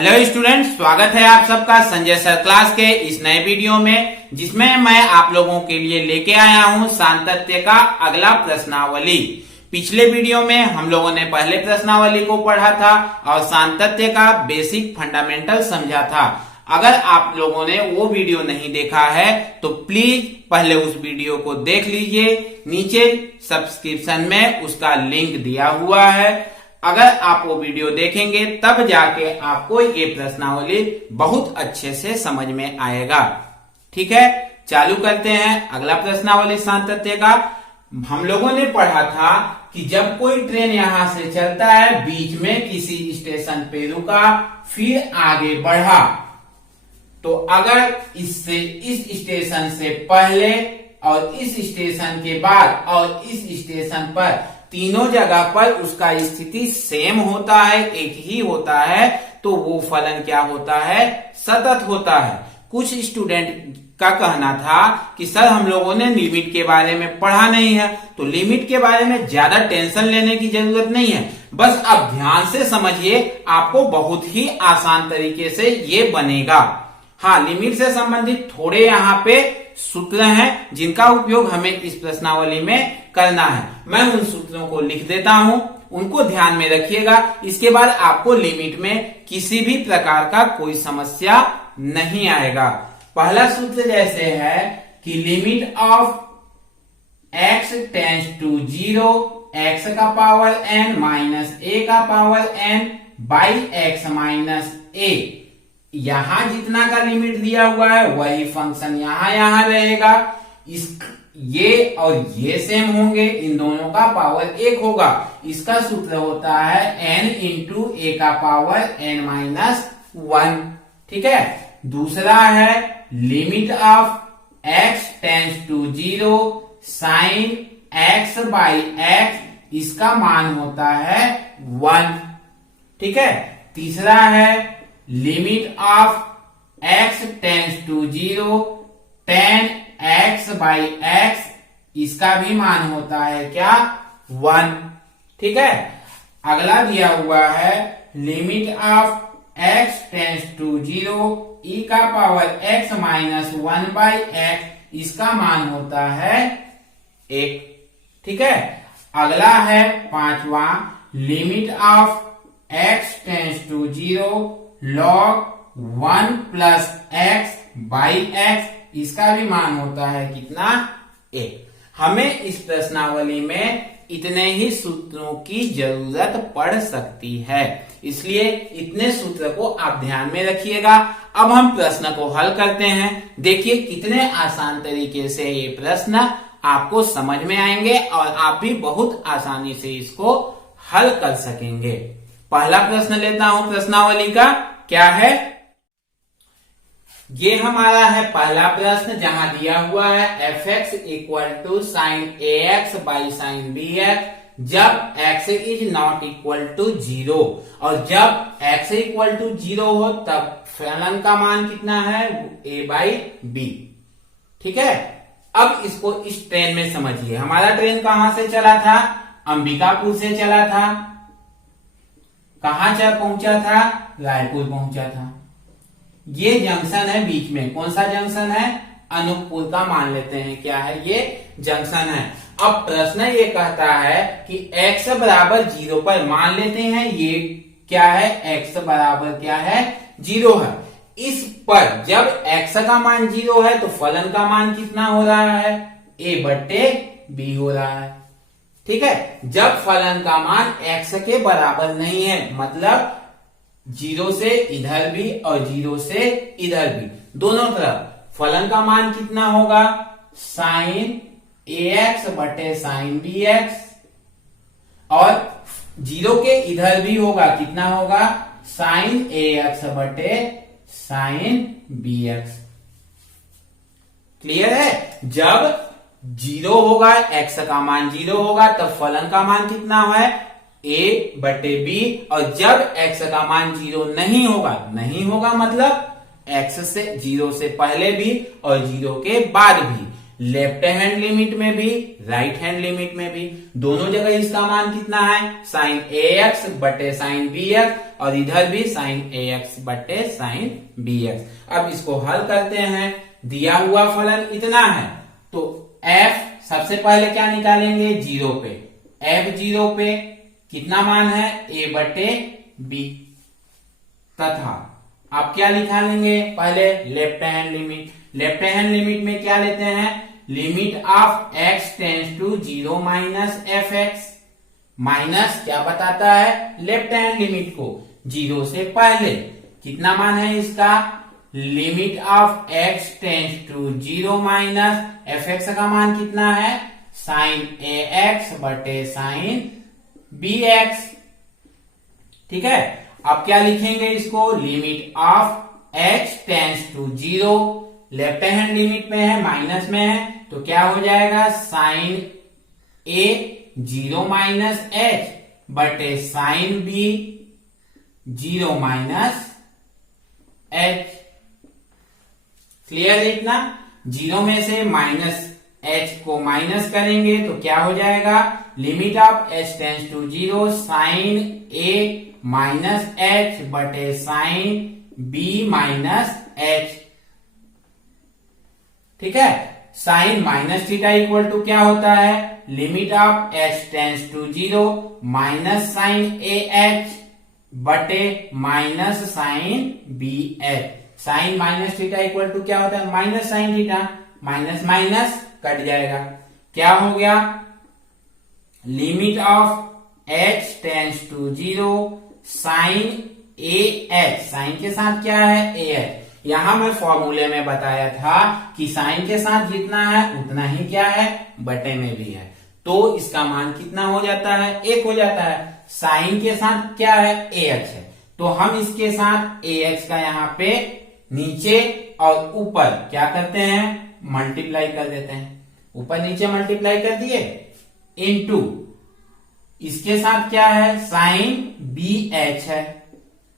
Hello student, स्वागत है आप सबका संजय सर क्लास के इस नए वीडियो में, जिसमें मैं आप लोगों के लिए लेके आया हूं सांतत्य का अगला प्रश्नावली। पिछले वीडियो में हम लोगों ने पहले प्रश्नावली को पढ़ा था और सांतत्य का बेसिक फंडामेंटल समझा था। अगर आप लोगों ने वो वीडियो नहीं देखा है तो प्लीज पहले उस वीडियो को देख लीजिए। नीचे सब्सक्रिप्शन में उसका लिंक दिया हुआ है। अगर आप वो वीडियो देखेंगे तब जाके आपको ये प्रश्नावली बहुत अच्छे से समझ में आएगा। ठीक है, चालू करते हैं अगला प्रश्नावली सांतत्य का। हम लोगों ने पढ़ा था कि जब कोई ट्रेन यहां से चलता है, बीच में किसी स्टेशन पे रुका, फिर आगे बढ़ा, तो अगर इससे इस स्टेशन से पहले और इस स्टेशन के बाद और इस स्टेशन पर तीनों जगह पर उसका स्थिति सेम होता है, एक ही होता है, तो वो फलन क्या होता है? सतत होता है। कुछ स्टूडेंट का कहना था कि सर हम लोगों ने लिमिट के बारे में पढ़ा नहीं है, तो लिमिट के बारे में ज्यादा टेंशन लेने की जरूरत नहीं है, बस आप ध्यान से समझिए, आपको बहुत ही आसान तरीके से ये बनेगा। हाँ, लिमिट से संबंधित थोड़े यहाँ पे सूत्र हैं जिनका उपयोग हमें इस प्रश्नावली में करना है। मैं उन सूत्रों को लिख देता हूं, उनको ध्यान में रखिएगा। इसके बाद आपको लिमिट में किसी भी प्रकार का कोई समस्या नहीं आएगा। पहला सूत्र जैसे है कि limit of x tends to 0 x का पावर n माइनस a का power n by x minus a। यहां जितना का लिमिट दिया हुआ है वही फंक्शन यहां रहेगा। ये और ये सेम होंगे, इन दोनों का पावर 1 होगा। इसका सूत्र होता है n इंटू a का पावर n माइनस 1। ठीक है, दूसरा है limit of x tends to 0 sine x by x, इसका मान होता है 1। ठीक है, तीसरा है limit of x tends to 0 tan x by x, इसका भी मान होता है क्या? 1। ठीक है, अगला दिया हुआ है limit of x tends to 0 e का power x minus 1 by x, इसका मान होता है 1। ठीक है, अगला है पांचवा limit of x tends to 0 log 1 plus x by x, इसका भी मान होता है कितना? 1। हमें इस प्रश्नावली में इतने ही सूत्रों की जरूरत पड़ सकती है, इसलिए इतने सूत्र को आप ध्यान में रखिएगा। अब हम प्रश्न को हल करते हैं। देखिए कितने आसान तरीके से ये प्रश्न आपको समझ में आएंगे और आप भी बहुत आसानी से इसको हल कर सकेंगे। पहला प्रश्न लेता हूं प्रश्नावली का। क्या है? ये हमारा है पहला प्रश्न, जहां दिया हुआ है fx equal to sine ax by sine bx जब x is not equal to 0, और जब x इक्वल टू 0 हो तब फलन का मान कितना है? a by b। ठीक है, अब इसको इस ट्रेन में समझिए। हमारा ट्रेन कहां से चला था? अंबिकापुर से चला था। कहां पहुंचा था? रायपुर पहुंचा था। ये जंक्शन है बीच में, कौन सा जंक्शन है? अनूपपुर का मान लेते हैं क्या है? ये जंक्शन है। अब प्रश्न ये कहता है कि x बराबर 0 पर, मान लेते हैं ये क्या है? x बराबर क्या है? 0 है। इस पर जब x का मान 0 है तो फलन का मान कितना हो रहा है? a बट्टे b हो रहा है। ठीक है, जब फलन का मान x के बराबर नहीं है, मतलब 0 से इधर भी और 0 से इधर भी, दोनों तरफ फलन का मान कितना होगा? साइन ax बटे साइन bx, और 0 के इधर भी होगा, कितना होगा? साइन ax बटे साइन bx। क्लियर है? जब 0 होगा, x का मान 0 होगा, तब फलन का मान कितना है? a बटे b, और जब x का मान 0 नहीं होगा मतलब x से 0 से पहले भी और 0 के बाद भी, लेफ्ट हैंड लिमिट में भी राइट हैंड लिमिट में भी, दोनों जगह इसका मान कितना है साइन ए एक्स बटे साइन बी एक्स और इधर भी साइन ए एक्स बटे साइन बी एक्स। अब इसको हल करते हैं, दिया हुआ फलन इतना है तो f सबसे पहले क्या निकालेंगे जीरो पे, f जीरो पे कितना मान है a बटे b, तथा आप क्या निकालेंगे पहले left hand limit. Left hand limit में क्या लेते हैं, limit of x tends to zero minus f x, minus क्या बताता है लेफ्ट हैंड लिमिट को जीरो से पहले कितना मान है इसका, limit of x tends to zero minus f x का मान कितना है साइन ए एक्स बटे साइन बी एक्स। ठीक है, अब क्या लिखेंगे इसको, limit of x tends to zero, left hand limit में है माइनस में है तो क्या हो जाएगा sine a zero minus H बटे sine b zero minus h. Clear है इतना, जीरो में से माइनस एच को माइनस करेंगे तो क्या हो जाएगा, limit of H tends to zero sine A minus H बटे साइन बी माइनस एच। ठीक है, sine minus theta equal to क्या होता है, limit of H tends to zero minus sine A H बटे minus sine B H. Sine minus theta equal to क्या होता है minus sine theta, minus minus cut जाएगा, क्या हो गया, limit of H tends to zero sine A H, sign के साथ क्या है ए एच। यहां मैं फॉर्मूले में बताया था कि साइन के साथ जितना है उतना ही क्या है बटे में भी है, तो इसका मान कितना हो जाता है एक हो जाता है। साइन के साथ क्या है ए एक्स है तो हम इसके साथ ए एक्स का यहाँ पे नीचे और ऊपर क्या करते हैं मल्टीप्लाई कर देते हैं, ऊपर नीचे मल्टीप्लाई कर दिए इनटू इसके साथ क्या है साइन बी एच है,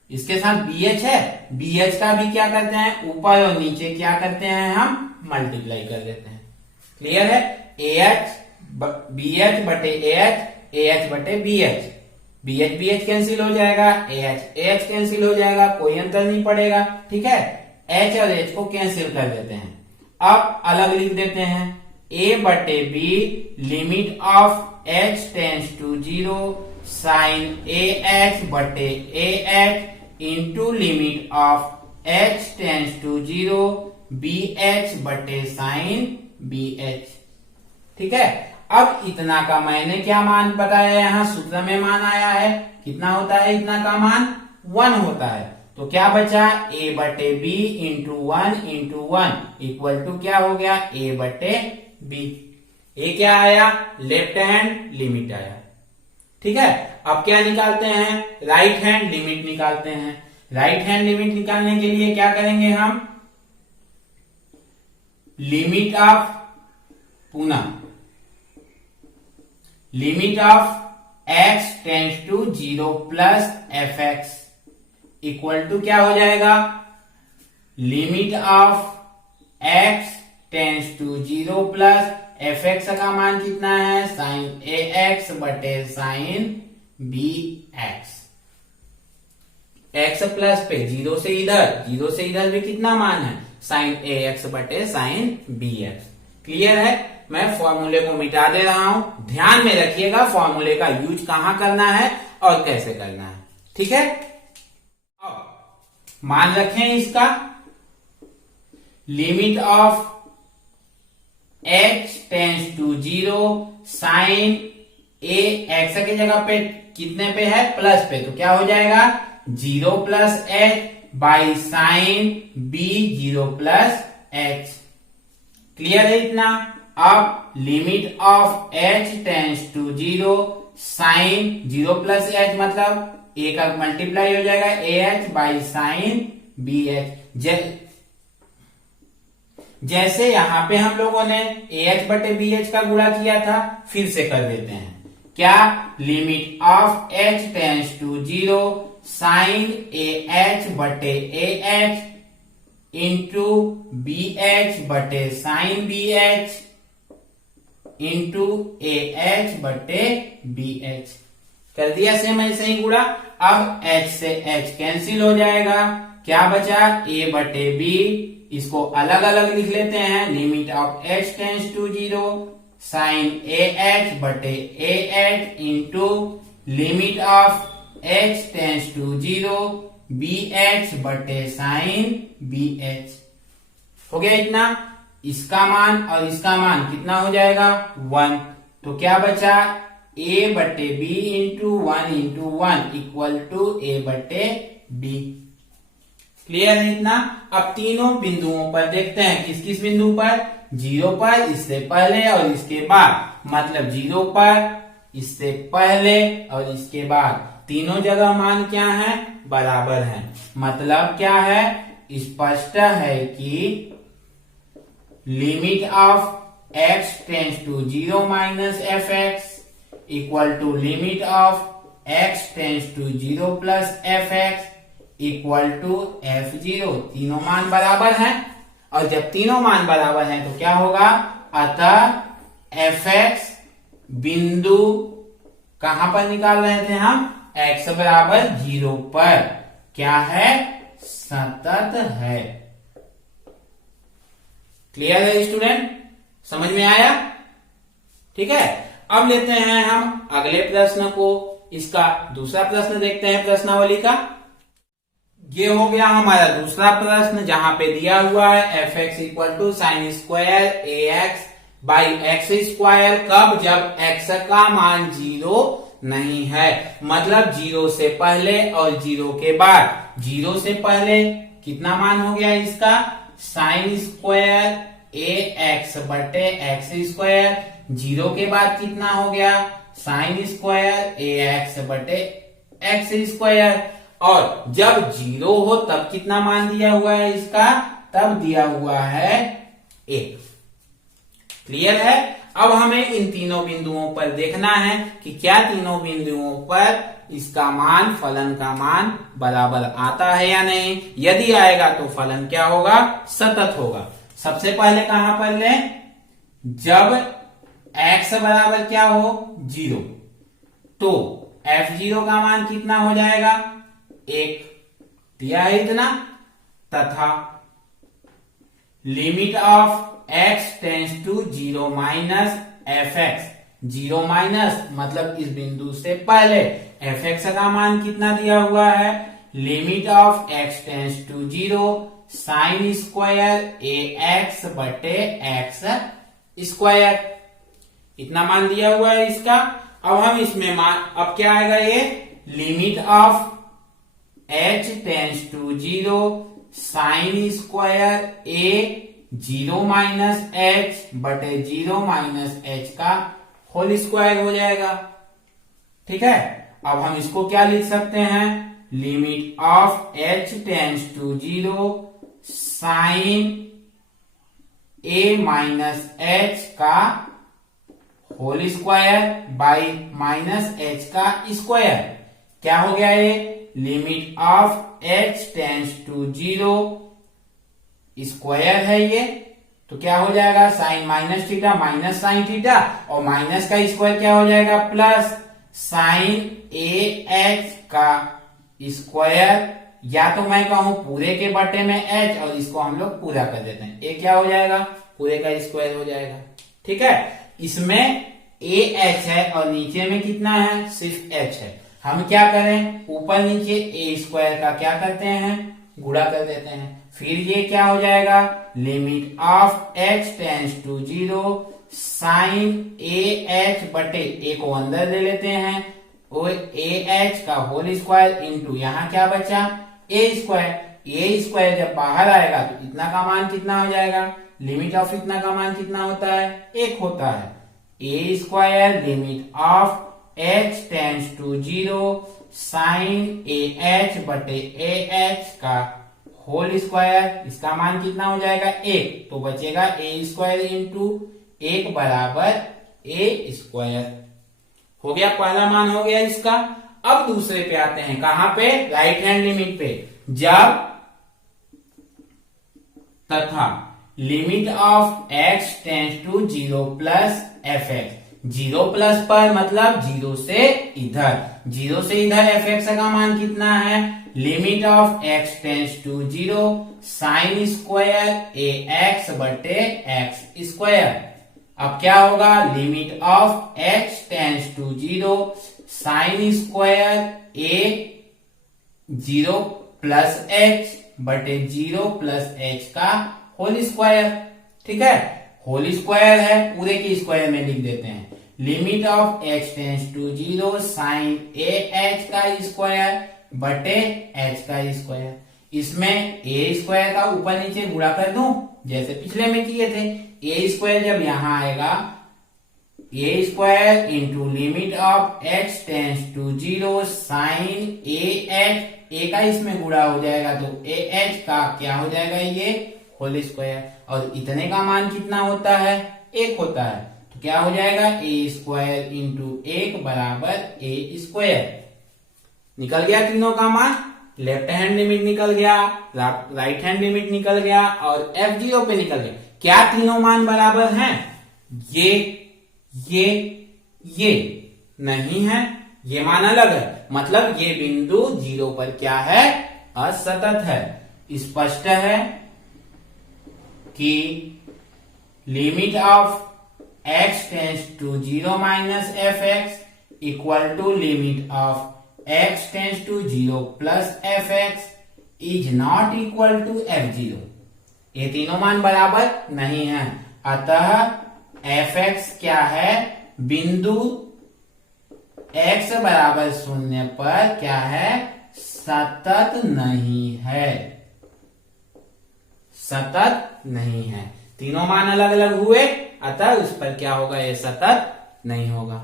इसके साथ बी एच है, बी एच का भी क्या करते हैं ऊपर और नीचे क्या करते हैं हम मल्टीप्लाई कर देते हैं। क्लियर है, ए एच बी एच बटे ए एच बटे B h, b h cancel हो जाएगा, ए एच कैंसिल हो जाएगा, कोई अंतर नहीं पड़ेगा। ठीक है, एच और एच को कैंसिल कर देते हैं, अब अलग लिख देते हैं ए बटे B limit of H tends to zero sine A H बटे ए H into limit of H tends to zero B H बटे साइन बी एच। ठीक है, अब इतना का मैंने क्या मान बताया, यहाँ सूत्र में मान आया है कितना होता है, इतना का मान 1 होता है, तो क्या बचा a बटे b into one equal to क्या हो गया a बटे बी। ए क्या आया लेफ्ट हैंड लिमिट आया। ठीक है, अब क्या निकालते हैं राइट हैंड लिमिट निकालते हैं। राइट हैंड लिमिट निकालने के लिए क्या करेंगे हम, लिमिट ऑफ पुनः limit of x tends to zero plus f x equal to क्या हो जाएगा, limit of x tends to zero plus f x का मान कितना है साइन ए एक्स बटे sine b x. X plus पे जीरो से इधर भी कितना मान है साइन ए एक्स बटे साइन बी एक्स। क्लियर है, मैं फॉर्मूले को मिटा दे रहा हूं, ध्यान में रखिएगा फॉर्मूले का यूज कहां करना है और कैसे करना है। ठीक है, अब मान रखें इसका limit of h tends to zero sine a x की जगह पे कितने पे है प्लस पे, तो क्या हो जाएगा zero plus h by sine b zero plus h. Clear है इतना, अब limit of h tends to zero sine zero plus h मतलब ए का मल्टीप्लाई हो जाएगा a h by sine B h. जैसे यहां पे हम लोगों ने ए एच बटे बी एच का गुणा किया था फिर से कर देते हैं, क्या limit of h tends to zero sine A H बटे ए एच इंटू बी एच बटे sine B H into A H बटे बी एच। कर दिया सेम ऐसे ही गुणा। अब h से h कैंसिल हो जाएगा, क्या बचा a बटे b। इसको अलग अलग लिख लेते हैं, limit of h tends to 0 sine A H बटे ए H into limit of h tends to 0 B H बटे साइन बी एच। हो गया इतना। इसका मान और इसका मान कितना हो जाएगा 1। तो क्या बचा a बटे b into 1 equal to a बटे b। क्लियर है इतना। अब तीनों बिंदुओं पर देखते हैं, किस किस बिंदु पर, 0 पर इससे पहले और इसके बाद, मतलब 0 पर इससे पहले और इसके बाद, तीनों जगह मान क्या है, बराबर है। मतलब क्या है, स्पष्ट है कि limit of x tends to 0 minus f x equal to limit of x tends to 0 plus f x equal to f0। तीनों मान बराबर हैं, और जब तीनों मान बराबर हैं तो क्या होगा, अतः एफ एक्स बिंदु कहां पर निकाल रहे थे हम, x बराबर 0 पर क्या है, सतत है। क्लियर है स्टूडेंट, समझ में आया। ठीक है, अब लेते हैं हम अगले प्रश्न को। इसका दूसरा प्रश्न देखते हैं प्रश्नावली का। ये हो गया हमारा दूसरा प्रश्न, जहां पे दिया हुआ है f x equal to sine square a x by x square, कब, जब x का मान 0 नहीं है। मतलब 0 से पहले और 0 के बाद। 0 से पहले कितना मान हो गया इसका, साइन स्क्वायर ए एक्स बटे एक्स स्क्वायर। 0 के बाद कितना हो गया, साइन स्क्वायर ए एक्स बटे एक्स स्क्वायर। और जब 0 हो तब कितना मान दिया हुआ है इसका, तब दिया हुआ है 1। क्लियर है। अब हमें इन तीनों बिंदुओं पर देखना है कि क्या तीनों बिंदुओं पर इसका मान, फलन का मान बराबर आता है या नहीं। यदि आएगा तो फलन क्या होगा, सतत होगा। सबसे पहले कहां पर लें, जब x बराबर क्या हो 0, तो f0 का मान कितना हो जाएगा 1, दिया है इतना। तथा limit of x tends to 0 minus f x. 0 minus मतलब इस बिंदु से पहले एफ एक्स का मान कितना दिया हुआ है, limit of x tends to 0 sine square a x बटे एक्स स्क्वायर। इतना मान दिया हुआ है इसका। अब हम इसमें मान, अब क्या आएगा ये, limit of h tends to 0 sine square a 0 minus h बटे 0 माइनस h का होल स्क्वायर हो जाएगा। ठीक है, अब हम इसको क्या लिख सकते हैं, limit of h tends to 0 sine a minus h का whole square by minus h का स्क्वायर। क्या हो गया ये, limit of h tends to 0 square है ये, तो क्या हो जाएगा, sine minus theta minus sine theta, और माइनस का स्क्वायर क्या हो जाएगा, प्लस साइन ए एच का स्क्वायर। या तो मैं कहूं पूरे के बटे में h, और इसको हम लोग पूरा कर देते हैं, ए क्या हो जाएगा, पूरे का स्क्वायर हो जाएगा। ठीक है, इसमें ए एच है और नीचे में कितना है, सिर्फ h है। हम क्या करें, ऊपर नीचे ए स्क्वायर का क्या करते हैं, गुणा कर देते हैं। फिर ये क्या हो जाएगा, limit of h tends to 0 sine A H बटे, ए को अंदर ले लेते हैं, और ए एच का होल स्क्वायर इंटू यहाँ क्या बचा, ए स्क्वायर। ए स्क्वायर जब बाहर आएगा तो इतना का मान कितना हो जाएगा, लिमिट ऑफ इतना का मान कितना होता है, 1 होता है। A square limit of h tends to 0 sine A H बटे ए एच का होल स्क्वायर, इसका मान कितना हो जाएगा 1, तो बचेगा ए स्क्वायर इंटू 1 बराबर ए स्क्वायर। हो गया, पहला मान हो गया इसका। अब दूसरे पे आते हैं, कहां पे, राइट हैंड लिमिट पे। जब तथा limit of x tends to 0 plus f x. 0 plus पर मतलब 0 से इधर, 0 से इधर एफ एक्स का मान कितना है, limit of x tends to 0 sine square a x बटे एक्स स्क्वायर। अब क्या होगा, limit of x tends to 0 sine square a 0 plus h बटे 0 प्लस एच का होल स्क्वायर। ठीक है, होल स्क्वायर है, पूरे के स्क्वायर में लिख देते हैं। Limit of x tends to 0 sine A H का स्क्वायर बटे एच का स्क्वायर। इसमें ए स्क्वायर का ऊपर नीचे गुणा कर दूं जैसे पिछले में किए थे। ए स्क्वायर जब यहां आएगा, A square into limit of x tends to 0 sine A H, A का इसमें गुणा हो जाएगा तो ए एच का क्या हो जाएगा, ये होल स्क्वायर। और इतने का मान कितना होता है, 1 होता है, तो क्या हो जाएगा, ए स्क्वायर इंटू 1 बराबर ए स्क्वायर। निकल गया तीनों का मान, लेफ्ट हैंड लिमिट निकल गया, राइट हैंड लिमिट निकल गया और एफ 0 पे निकल गया। क्या तीनों मान बराबर हैं, ये नहीं है, ये मान अलग है, मतलब ये बिंदु 0 पर क्या है, असतत है। स्पष्ट है कि limit of x tends to 0 minus f x equal to limit of x tends to 0 plus f x is not equal to f 0। ये तीनों मान बराबर नहीं है, अतः एफ एक्स क्या है, बिंदु x बराबर 0 पर क्या है, सतत नहीं है, सतत नहीं है। तीनों मान अलग अलग हुए, अतः उस पर क्या होगा, ये सतत नहीं होगा।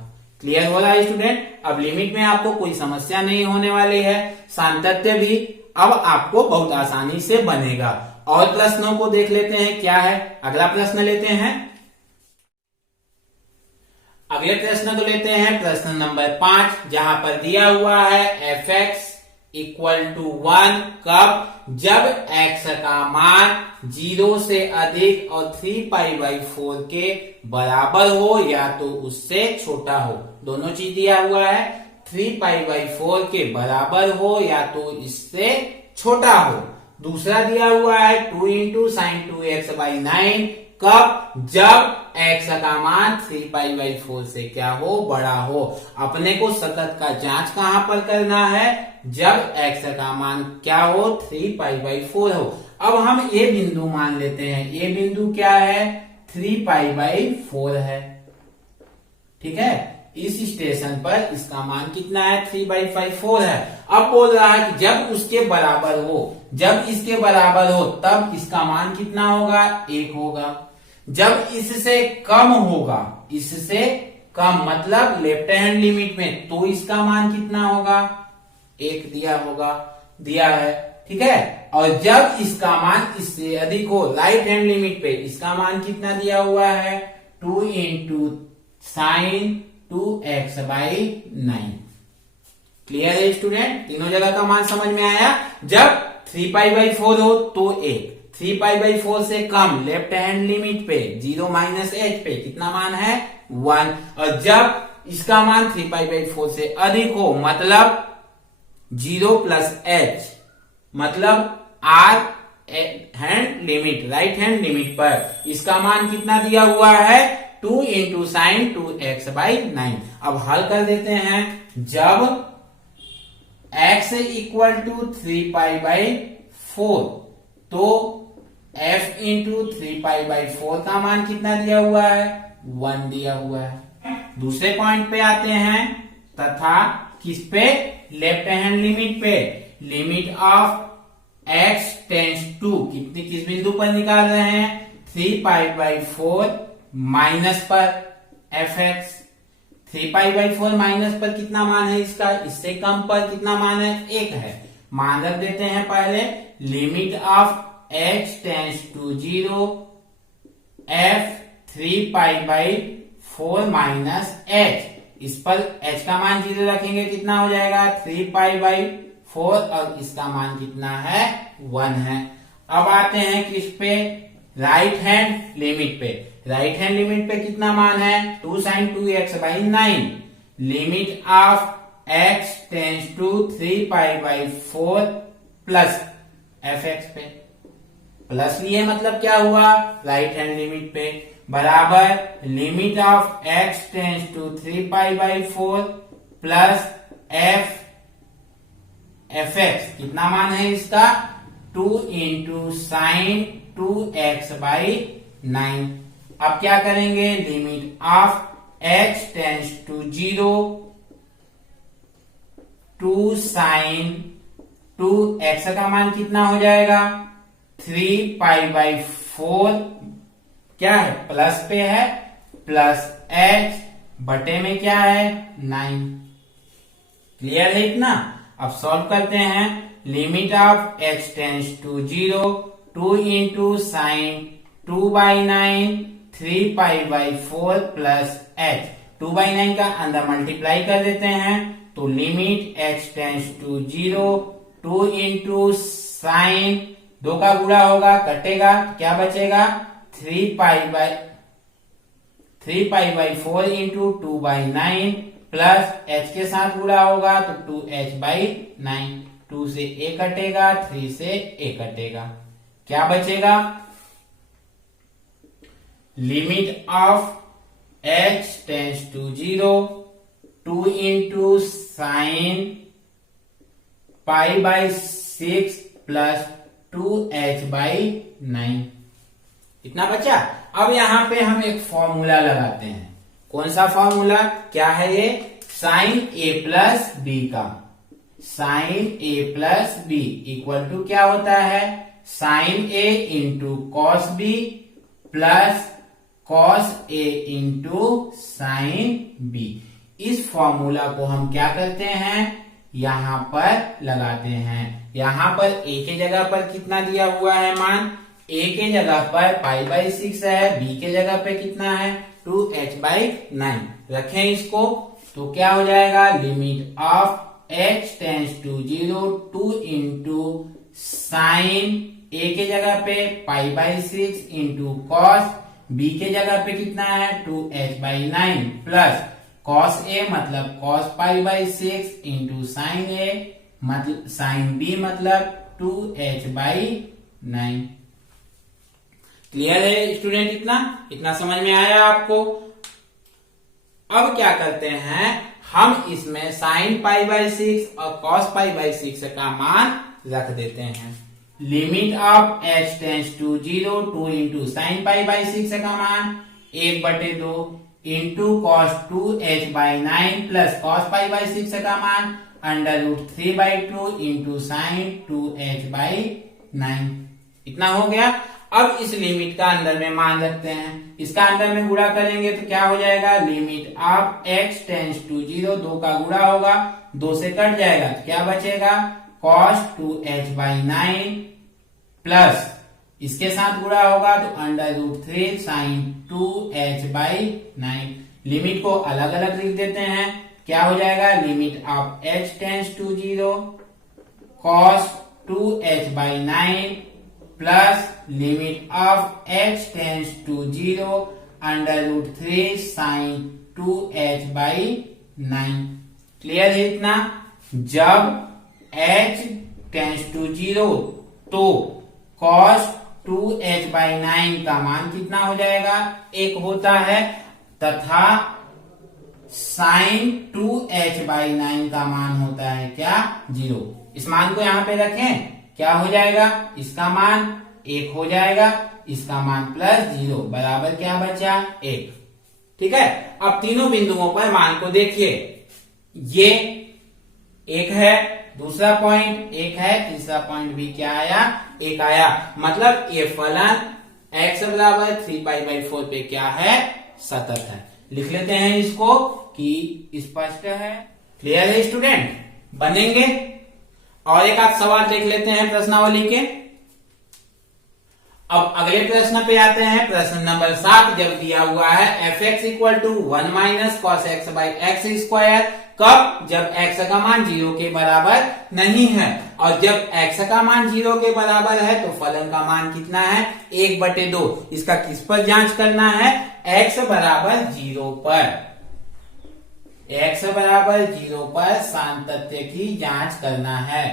क्लियर हो रहा है स्टूडेंट। अब लिमिट में आपको कोई समस्या नहीं होने वाली है, सातत्य भी अब आपको बहुत आसानी से बनेगा। और प्रश्नों को देख लेते हैं क्या है। अगला प्रश्न लेते हैं, अगले प्रश्न को लेते हैं प्रश्न नंबर 5, जहां पर दिया हुआ है एफ एक्स इक्वल टू 1 कब, जब x का मान 0 से अधिक और 3π/4 के बराबर हो या तो उससे छोटा हो। दोनों चीज दिया हुआ है, 3π/4 के बराबर हो या तो इससे छोटा हो। दूसरा दिया हुआ है 2 इंटू साइन 2x/9 कब, जब x का मान 3π/4 से क्या हो, बड़ा हो। अपने को सतत का जांच कहां पर करना है, जब x का मान क्या हो, 3π/4 हो। अब हम ये बिंदु मान लेते हैं, ये बिंदु क्या है, 3π/4 है। ठीक है, इस स्टेशन पर इसका मान कितना है, 3/4 है। अब बोल रहा है कि जब उसके बराबर हो, जब इसके बराबर हो तब इसका मान कितना होगा, 1 होगा। जब इससे कम होगा, इससे कम मतलब लेफ्ट हैंड लिमिट में, तो इसका मान कितना होगा, 1 दिया होगा, दिया है। ठीक है, और जब इसका मान इससे अधिक हो, राइट हैंड लिमिट पे, इसका मान कितना दिया हुआ है, 2 इंटू साइन 2x/9। क्लियर है स्टूडेंट, तीनों जगह का मान समझ में आया। जब 3π/4 हो तो 1, 3π/4 से कम लेफ्ट हैंड लिमिट पे 0 माइनस एच पे कितना मान है, 1। और जब इसका मान 3π/4 से अधिक हो, मतलब 0 प्लस एच, मतलब R hand limit, right hand limit पर इसका मान कितना दिया हुआ है, 2 इंटू साइन 2x/9। अब हल कर देते हैं, जब x इक्वल टू 3π/4 तो f इंटू 3π/4 का मान कितना दिया हुआ है, 1 दिया हुआ है। दूसरे पॉइंट पे आते हैं, तथा किस पे, लेफ्ट हैंड लिमिट पे, limit of x tends to, किस बिंदु पर निकाल रहे हैं, 3π/4 माइनस पर एफ एक्स। 3π/4 माइनस पर कितना मान है इसका, इससे कम पर कितना मान है, 1 है। मान रख देते हैं पहले, limit of x tends to 0 f 3π/4 minus h। इस पर h का मान 0 रखेंगे, कितना हो जाएगा, 3π/4 और इसका मान कितना है, 1 है। अब आते हैं किस पे, राइट हैंड लिमिट पे। राइट हैंड लिमिट पे कितना मान है 2 sin 2x by 9। Limit of x tends to 3 pi by 4 plus fx पे प्लस लिए मतलब क्या हुआ राइट हैंड लिमिट पे बराबर limit of x tends to 3 pi by 4 plus fx कितना मान है इसका 2 इंटू साइन 2x बाई 9। अब क्या करेंगे limit of x tends to 0 2 sine 2x का मान कितना हो जाएगा 3 पाई बाई 4 क्या है प्लस पे है प्लस h बटे में क्या है 9। क्लियर है इतना। अब सॉल्व करते हैं limit of x tends to 0 2 into sine 2 by 9 3 pi by 4 plus h 2 by 9 का अंदर मल्टीप्लाई कर देते हैं तो limit x tends to 0 2 into sine 2 का गुणा होगा कटेगा क्या बचेगा 3 pi by 4 into 2 by 9 plus h के साथ गुणा होगा तो 2h बाई 9। 2 से a कटेगा 3 से a कटेगा क्या बचेगा limit of h tends to 0 2 into sine pi by 6 plus 2h by 9 इतना बचा। अब यहां पे हम एक फॉर्मूला लगाते हैं। कौन सा फॉर्मूला क्या है ये साइन a प्लस बी का sine a plus b equal to क्या होता है sine a into cos b plus cos a into sine b. इस फॉर्मूला को हम क्या करते हैं यहां पर लगाते हैं। यहां पर a के जगह पर कितना दिया हुआ है मान a के जगह पर पाई बाई 6 है b के जगह पे कितना है 2h बाई 9 रखें इसको तो क्या हो जाएगा limit of h tends to 0 2 into sine a के जगह पे pi by 6 into cos b के जगह पे कितना है 2h by 9 plus cos a मतलब cos pi by 6 into sine a मतलब साइन b मतलब 2h बाई 9। क्लियर है स्टूडेंट इतना समझ में आया आपको। अब क्या करते हैं हम इसमें साइन पाई बाई 6 और कॉस पाई बाई 6 का मान रख देते हैं। Limit of h tends to 0 2 into sine pi by 6 का मान 1/2 into cos 2h by 9 plus cos pi by 6 का मान √3/2 इंटू साइन 2h बाई 9 इतना हो गया। अब इस लिमिट का अंदर में मान रखते हैं इसका अंदर में गुणा करेंगे तो क्या हो जाएगा limit of x tends to 0 2 का गुणा होगा 2 से कट जाएगा तो क्या बचेगा cos 2h बाई 9 प्लस इसके साथ गुणा होगा तो √3 साइन 2h बाई 9। लिमिट को अलग अलग लिख देते हैं क्या हो जाएगा limit of h tends to 0 cos 2h by 9 plus limit of h tends to 0 √3 sine 2h by 9। Clear है इतना। जब h टेंस टू 0 तो cos 2h बाई 9 का मान कितना हो जाएगा 1 होता है तथा साइन 2h बाई 9 का मान होता है क्या 0। इस मान को यहां पे रखें क्या हो जाएगा इसका मान 1 हो जाएगा इसका मान +0 बराबर क्या बचा 1। ठीक है। अब तीनों बिंदुओं पर मान को देखिए ये 1 है दूसरा पॉइंट 1 है तीसरा पॉइंट भी क्या आया 1 आया मतलब ये फलन x बराबर 3 पाई बाई 4 पे क्या है सतत है। लिख लेते हैं इसको कि स्पष्ट है। क्लियर है स्टूडेंट बनेंगे। और एक आध सवाल देख लेते हैं प्रश्नावली के। अब अगले प्रश्न पे आते हैं। प्रश्न नंबर 7 जब दिया हुआ है f(x = 1 - cos x by x² कब? जब x का मान 0 के बराबर नहीं है, और जब x का मान 0 के बराबर है तो फलन का मान कितना है? 1/2। इसका किस पर जांच करना है? x बराबर 0 पर। x बराबर 0 पर सातत्य की जांच करना है।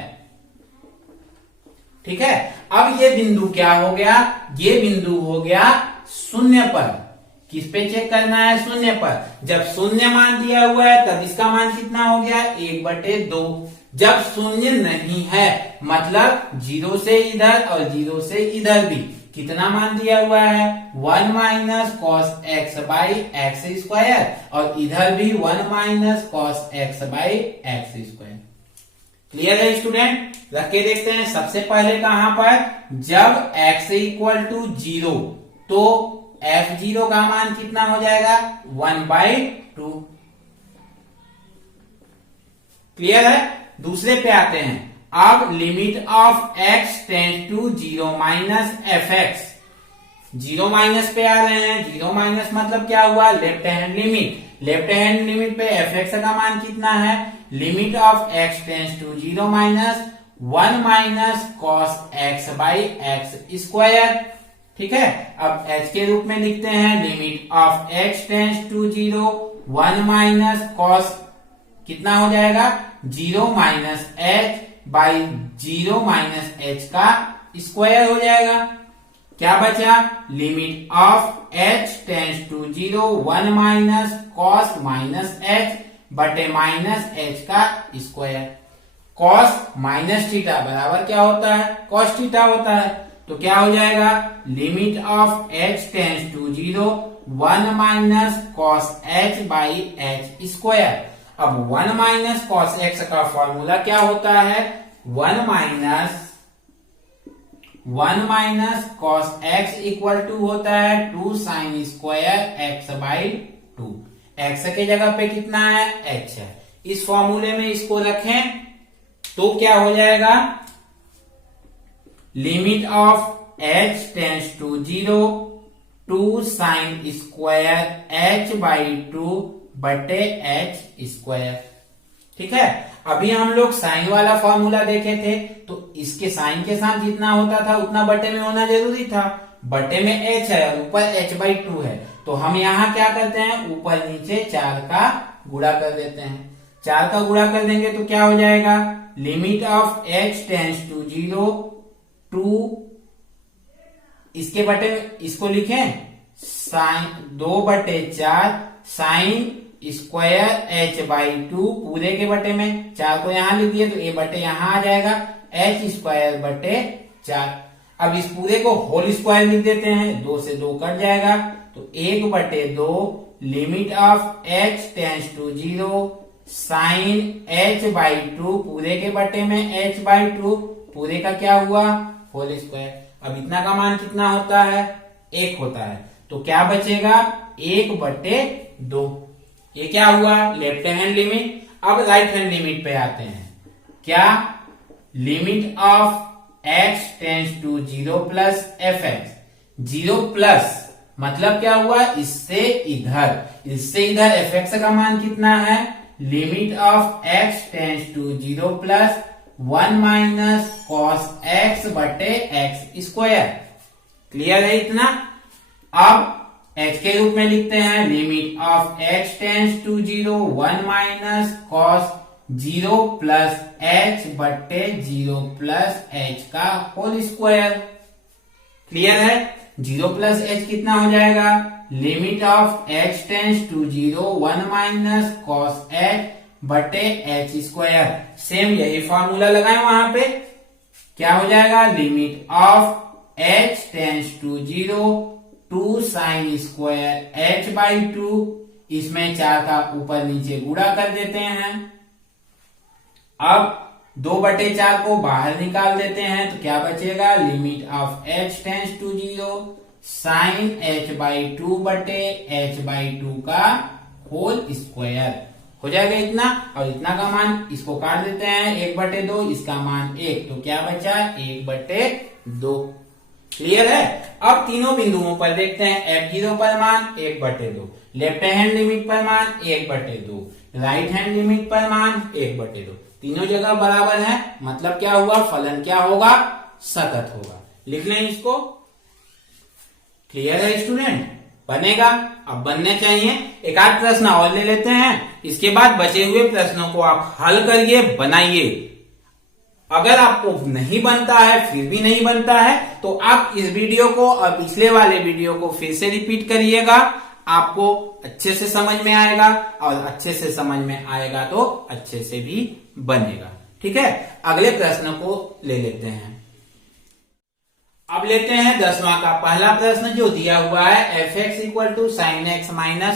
ठीक है, अब ये बिंदु क्या हो गया? ये बिंदु हो गया 0 पर। किस पे चेक करना है? 0 पर। जब 0 मान दिया हुआ है तब इसका मान कितना हो गया? 1/2। जब 0 नहीं है, मतलब 0 से इधर और 0 से इधर भी कितना मान दिया हुआ है? 1 minus cos x by x square, और इधर भी 1 minus cos x by x square. Clear है स्टूडेंट? रख के देखते हैं। सबसे पहले कहां पर? जब x इक्वल टू 0 तो f0 का मान कितना हो जाएगा? 1/2। क्लियर है? दूसरे पे आते हैं। अब limit of x tends to 0 minus f x. 0 minus पे आ रहे हैं। 0 माइनस मतलब क्या हुआ? Left hand limit. Left hand limit पे एफ एक्स का मान कितना है? Limit of x tends to 0 minus 1 minus cos x by x square. ठीक है, अब h के रूप में लिखते हैं। Limit of x tends to 0 1 minus cos कितना हो जाएगा? 0 minus h by 0 minus h का स्क्वायर हो जाएगा। क्या बचा? Limit of h tends to 0 1 minus cos minus h बटे माइनस h का स्क्वायर। कॉस माइनस थीटा बराबर क्या होता है? कॉस थीटा होता है। तो क्या हो जाएगा? Limit of h tends to 0 1 minus cos h by h square. अब 1 माइनस कॉस x का फॉर्मूला क्या होता है? 1 minus cos x equal to होता है 2 sine square x by 2। x के जगह पे कितना है? h है। इस फॉर्मूले में इसको रखें तो क्या हो जाएगा? Limit of h tends to 0 2 sine square h by 2 बटे h स्क्वायर। ठीक है, अभी हम लोग साइन वाला फॉर्मूला देखे थे, तो इसके साइन के साथ जितना होता था उतना बटे में होना जरूरी था। बटे में h है और ऊपर h बाई 2 है, तो हम यहाँ क्या करते हैं? ऊपर नीचे 4 का गुणा कर देते हैं। 4 का गुणा कर देंगे तो क्या हो जाएगा? Limit of h tends to 0 2 इसके बटे इसको लिखें sine 2/4 sine square h by 2 पूरे के बटे में 4 को यहां लिख दिए तो a बटे यहां आ जाएगा h स्क्वायर बटे 4। अब इस पूरे को होल स्क्वायर लिख देते हैं। 2 से 2 कट जाएगा तो 1/2 limit of h tends to 0 sine h by 2 पूरे के बटे में h बाई 2 पूरे का क्या हुआ? Whole square. अब इतना का मान कितना होता है? 1 होता है। तो क्या बचेगा? 1/2। ये क्या हुआ? Left hand limit. अब राइट हैंड लिमिट पे आते हैं। क्या? Limit of x tends to 0 plus f x. 0 plus मतलब क्या हुआ? इससे इधर एफ एक्स का मान कितना है? Limit of x tends to 0 plus 1 minus cos x बटे एक्स स्क्वायर। क्लियर है इतना? अब h के रूप में लिखते हैं। Limit of x tends to 0 1 minus cos 0 plus h बटे 0 प्लस h का होल स्क्वायर। क्लियर है? 0 प्लस h कितना हो जाएगा? Limit of x tends to 0 1 minus cos h बटे h स्क्वायर। सेम यही फॉर्मूला लगाएं वहां पे। क्या हो जाएगा? Limit of h tends to 0 2 sine square h by 2 इसमें 4 का ऊपर नीचे गुणा कर देते हैं। अब 2/4 को बाहर निकाल देते हैं तो क्या बचेगा? Limit of h tends to 0 sine h by 2 बटे h बाई 2 का होल स्क्वायर हो जाएगा इतना। और इतना का मान इसको काट देते हैं 1/2, इसका मान 1, तो क्या बचा? 1/2। क्लियर है? अब तीनों बिंदुओं पर देखते हैं। f0 पर मान 1/2, लेफ्ट हैंड लिमिट पर मान 1/2, राइट हैंड लिमिट पर मान 1/2, तीनों जगह बराबर है, मतलब क्या हुआ, फलन क्या होगा, सतत होगा। लिख लें इसको। क्लियर है स्टूडेंट, बनेगा। अब बनने चाहिए। एक आध प्रश्न और ले लेते हैं, इसके बाद बचे हुए प्रश्नों को आप हल करिए, बनाइए। अगर आपको नहीं बनता है, फिर भी नहीं बनता है, तो आप इस वीडियो को और पिछले वाले वीडियो को फिर से रिपीट करिएगा, आपको अच्छे से समझ में आएगा, और अच्छे से समझ में आएगा तो अच्छे से भी बनेगा। ठीक है, अगले प्रश्न को ले लेते हैं। अब लेते हैं 10वां का पहला प्रश्न जो दिया हुआ है f(x = sin x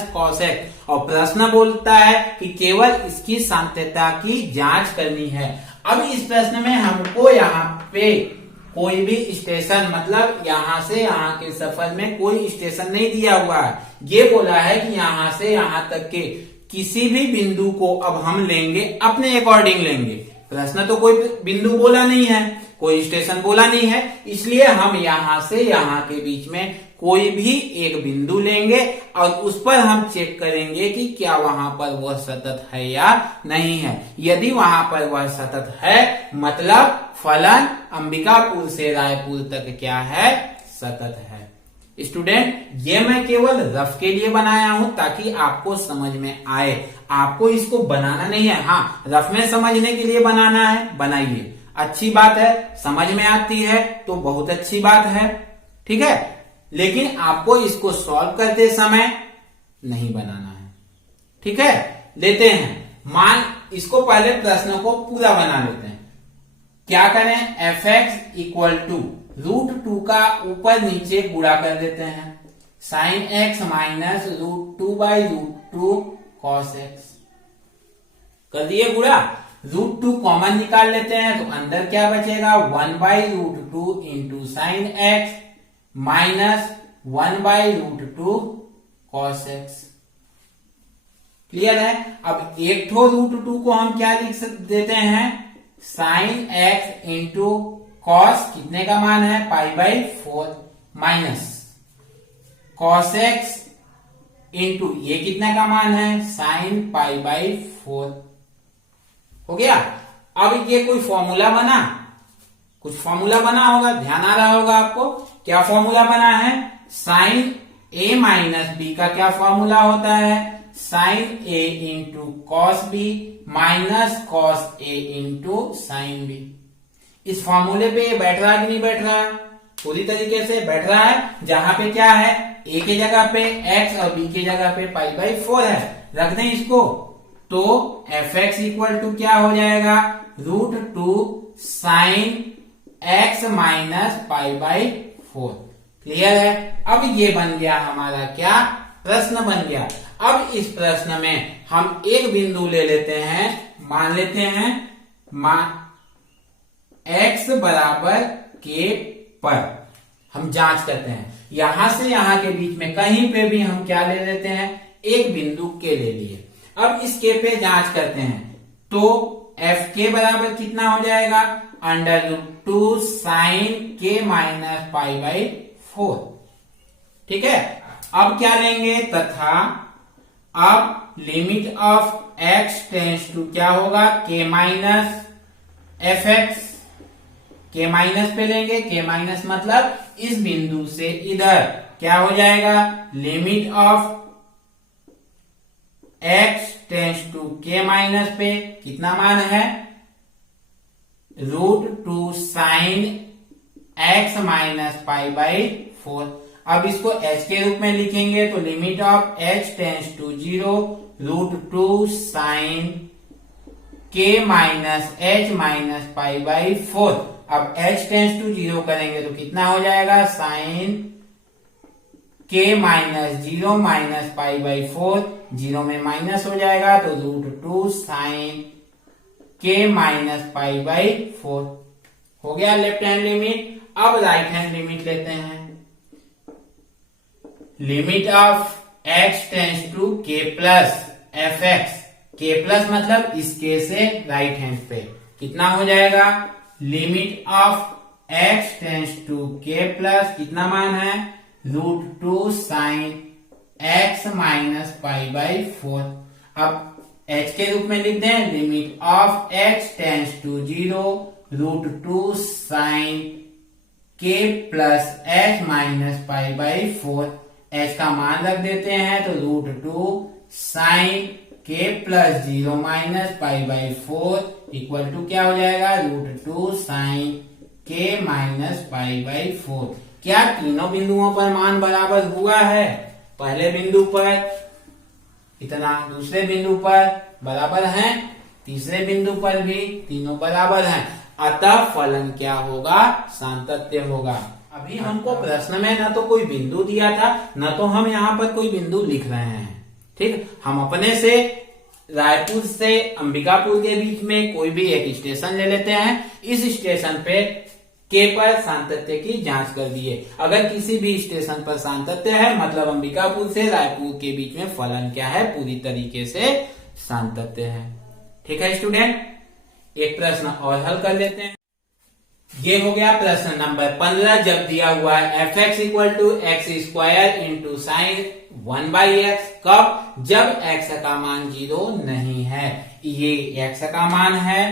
- cos x) और प्रश्न बोलता है कि केवल इसकी सांत्यता की जांच करनी है। अब इस प्रश्न में हमको यहाँ पे कोई भी स्टेशन, मतलब यहाँ से यहाँ के सफर में कोई स्टेशन नहीं दिया हुआ है। ये बोला है कि यहाँ से यहाँ तक के किसी भी बिंदु को अब हम लेंगे, अपने अकॉर्डिंग लेंगे। प्रश्न तो कोई बिंदु बोला नहीं है, कोई स्टेशन बोला नहीं है, इसलिए हम यहाँ से यहाँ के बीच में कोई भी एक बिंदु लेंगे और उस पर हम चेक करेंगे कि क्या वहां पर वह सतत है या नहीं है। यदि वहां पर वह सतत है, मतलब फलन अंबिकापुर से रायपुर तक क्या है, सतत है। स्टूडेंट, ये मैं केवल रफ के लिए बनाया हूं ताकि आपको समझ में आए, आपको इसको बनाना नहीं है। हाँ, रफ में समझने के लिए बनाना है, बनाइए, अच्छी बात है। समझ में आती है तो बहुत अच्छी बात है, ठीक है, लेकिन आपको इसको सॉल्व करते समय नहीं बनाना है। ठीक है, लेते हैं मान, इसको पहले प्रश्न को पूरा बना लेते हैं। क्या करें, f(x = √2) का ऊपर नीचे गुणा कर देते हैं, sin x - √2/√2 cos x। कर दिए गुणा, √2 कॉमन निकाल लेते हैं तो अंदर क्या बचेगा, 1/√2 × sin x - 1/√2 cos x। Clear है। अब एक ठो √2 को हम क्या लिख देते हैं, sin x × cos, कितने का मान है, π/4 माइनस cos x इंटू ये कितने का मान है, sin π/4। हो गया। अब ये कोई फॉर्मूला बना, कुछ फॉर्मूला बना होगा, ध्यान आ रहा होगा आपको। क्या फॉर्मूला बना है, sin a - b का क्या फॉर्मूला होता है, sin a × cos b minus cos a × sin b। इस फॉर्मूले पे बैठ रहा है कि नहीं बैठ रहा है, पूरी तरीके से बैठ रहा है। जहां पे क्या है, a के जगह पे x और b के जगह पे π/4 है, रख दें इसको, तो f(x = क्या हो जाएगा, √2 sin x - π/4। क्लियर है। अब ये बन गया हमारा क्या, प्रश्न बन गया। अब इस प्रश्न में हम एक बिंदु ले लेते हैं, मान लेते हैं x = k पर हम जांच करते हैं। यहां से यहां के बीच में कहीं पे भी हम क्या ले लेते हैं, एक बिंदु k ले लिए। अब इस k पे जांच करते हैं तो fk बराबर कितना हो जाएगा, √2 sin k - π/4। ठीक है। अब क्या लेंगे, तथा अब limit of x tends to क्या होगा, k - fx। k माइनस पे लेंगे, k माइनस मतलब इस बिंदु से इधर क्या हो जाएगा, limit of x tends to k minus पे कितना मान है, √2 sin x - π/4। अब इसको h के रूप में लिखेंगे तो limit of h tends to 0 √2 sin k - h - π/4। अब h टेंड्स टू 0 करेंगे तो कितना हो जाएगा, sin k - 0 - π/4, 0 में माइनस हो जाएगा तो √2 sin k - π/4 हो गया लेफ्ट हैंड लिमिट। अब राइट हैंड लिमिट लेते हैं, limit of x tends to k plus fx। k plus मतलब इस k से राइट हैंड पे कितना हो जाएगा, limit of x tends to k plus कितना मान है, √2 sin x - π/4। अब h के रूप में लिख दें limit of x tends to 0 √2 sine k plus h minus pi by 4। h का मान रख देते हैं तो √2 sine k plus 0 minus pi by 4 equal to क्या हो जाएगा √2 sine k minus pi by 4। क्या तीनों बिंदुओं पर मान बराबर हुआ है? पहले बिंदु पर इतना, दूसरे बिंदु पर बराबर हैं, तीसरे बिंदु पर भी तीनों बराबर हैं, अतः फलन क्या होगा? सातत्य होगा। अभी हमको प्रश्न में न तो कोई बिंदु दिया था, न तो हम यहाँ पर कोई बिंदु लिख रहे हैं। ठीक, हम अपने से रायपुर से अंबिकापुर के बीच में कोई भी एक स्टेशन ले लेते हैं। इस स्टेशन पे के पर सातत्य की जांच कर दिए। अगर किसी भी स्टेशन पर सातत्य है मतलब अंबिकापुर से रायपुर के बीच में फलन क्या है? पूरी तरीके से सातत्य है। ठीक है स्टूडेंट, एक प्रश्न और हल कर लेते हैं। ये हो गया प्रश्न नंबर 15। जब दिया हुआ है fx equal to x square into sine 1/x, कब? जब x का मान 0 नहीं है। ये x का मान है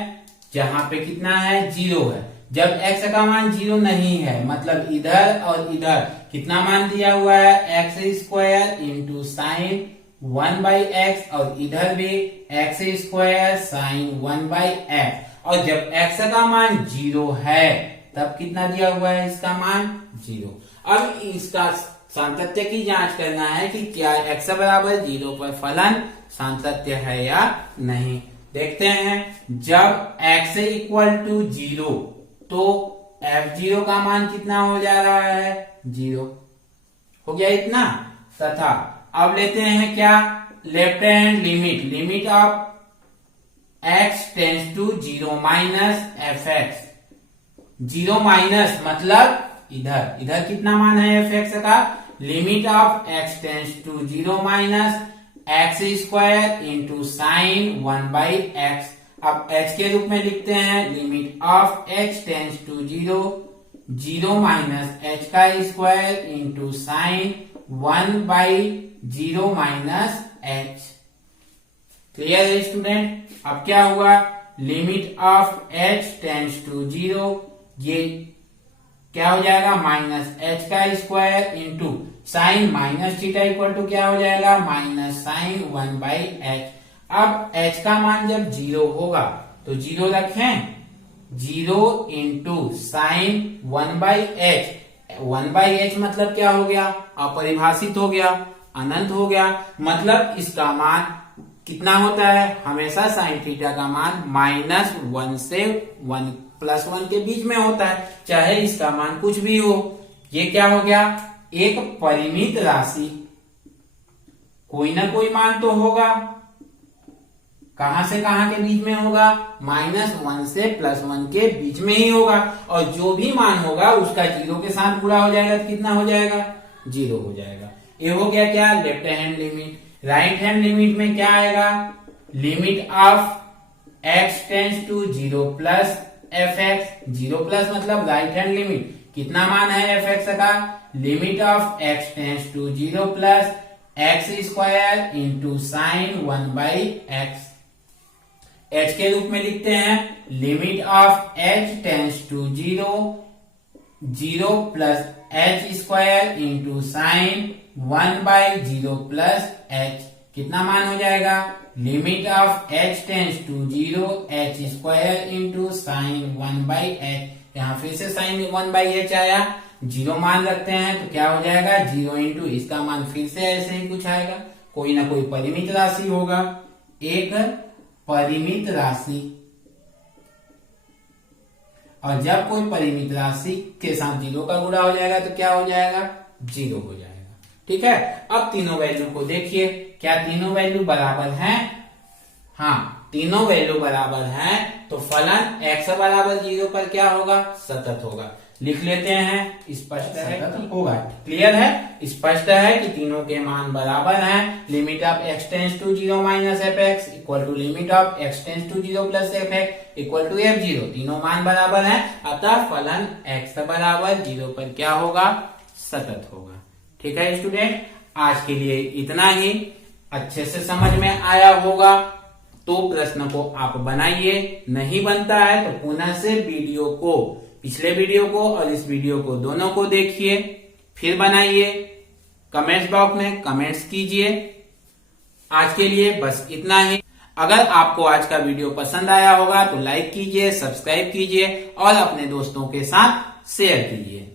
जहां पे कितना है? 0 है। जब x का मान 0 नहीं है मतलब इधर और इधर कितना मान दिया हुआ है? X square into sine 1/x और इधर भी एक्स स्क्वायर साइन 1/x। और जब x का मान 0 है तब कितना दिया हुआ है? इसका मान 0। अब इसका सातत्य की जांच करना है कि क्या x बराबर 0 पर फलन सातत्य है या नहीं। देखते हैं, जब x इक्वल टू 0 तो f0 का मान कितना हो जा रहा है? 0 हो गया इतना। तथा अब लेते हैं क्या? Left hand limit, limit of x tends to 0 minus fx। 0 minus मतलब इधर, इधर कितना मान है fx का? Limit of x tends to 0 minus x square into sine 1/x। अब h के रूप में लिखते हैं limit of h tends to 0 minus h का square into sine 1/0 minus h। Clear है स्टूडेंट? अब क्या हुआ? Limit of h tends to 0, ये क्या हो जाएगा? माइनस h का square into sine minus theta equal to क्या हो जाएगा? Minus sine 1/h। अब h का मान जब 0 होगा तो 0 रखें, 0 इंटू साइन 1/h। 1/h मतलब क्या हो गया? अपरिभाषित हो गया, अनंत हो गया। मतलब इसका मान कितना होता है? हमेशा साइन थीटा का मान -1 से 1+1 के बीच में होता है, चाहे इसका मान कुछ भी हो। ये क्या हो गया? एक परिमित राशि, कोई ना कोई मान तो होगा। कहां से कहां के बीच में होगा? -1 से +1 के बीच में ही होगा। और जो भी मान होगा उसका 0 के साथ गुणा हो जाएगा तो कितना हो जाएगा? 0 हो जाएगा। ये हो गया क्या? Left hand limit. Right hand limit में क्या आएगा? Limit of x tends to 0 plus fx। 0 plus मतलब राइट हैंड लिमिट। कितना मान है fx का? Limit of x tends to 0 plus x square into sine 1/x। h के रूप में लिखते हैं limit of h tends to 0 plus h square into sine 1/0 plus h। कितना मान हो जाएगा? Limit of h tends to 0 h square into sine 1/h। यहाँ फिर से साइन 1/h आया, 0 मान रखते हैं तो क्या हो जाएगा? 0 इंटू इसका मान फिर से ऐसे ही कुछ आएगा, कोई ना कोई परिमित राशि होगा, एक परिमित राशि। और जब कोई परिमित राशि के साथ 0 का गुणा हो जाएगा तो क्या हो जाएगा? 0 हो जाएगा। ठीक है, अब तीनों वैल्यू को देखिए, क्या तीनों वैल्यू बराबर हैं? हाँ, तीनों वैल्यू बराबर हैं, तो फलन x बराबर 0 पर क्या होगा? सतत होगा। लिख लेते हैं, स्पष्ट है होगा। क्लियर है, स्पष्ट है कि तीनों के मान बराबर हैं। Limit of x tends to 0 minus fx equal to limit of x tends to 0 plus fx equal to f0। तीनों मान बराबर हैं, अतः फलन x बराबर 0 पर क्या होगा? सतत होगा। ठीक है स्टूडेंट, आज के लिए इतना ही। अच्छे से समझ में आया होगा। तो प्रश्न को आप बनाइए, नहीं बनता है तो पुनः से वीडियो को, पिछले वीडियो को और इस वीडियो को दोनों को देखिए, फिर बनाइए, कमेंट्स बॉक्स में कमेंट्स कीजिए। आज के लिए बस इतना ही। अगर आपको आज का वीडियो पसंद आया होगा तो लाइक कीजिए, सब्सक्राइब कीजिए और अपने दोस्तों के साथ शेयर कीजिए।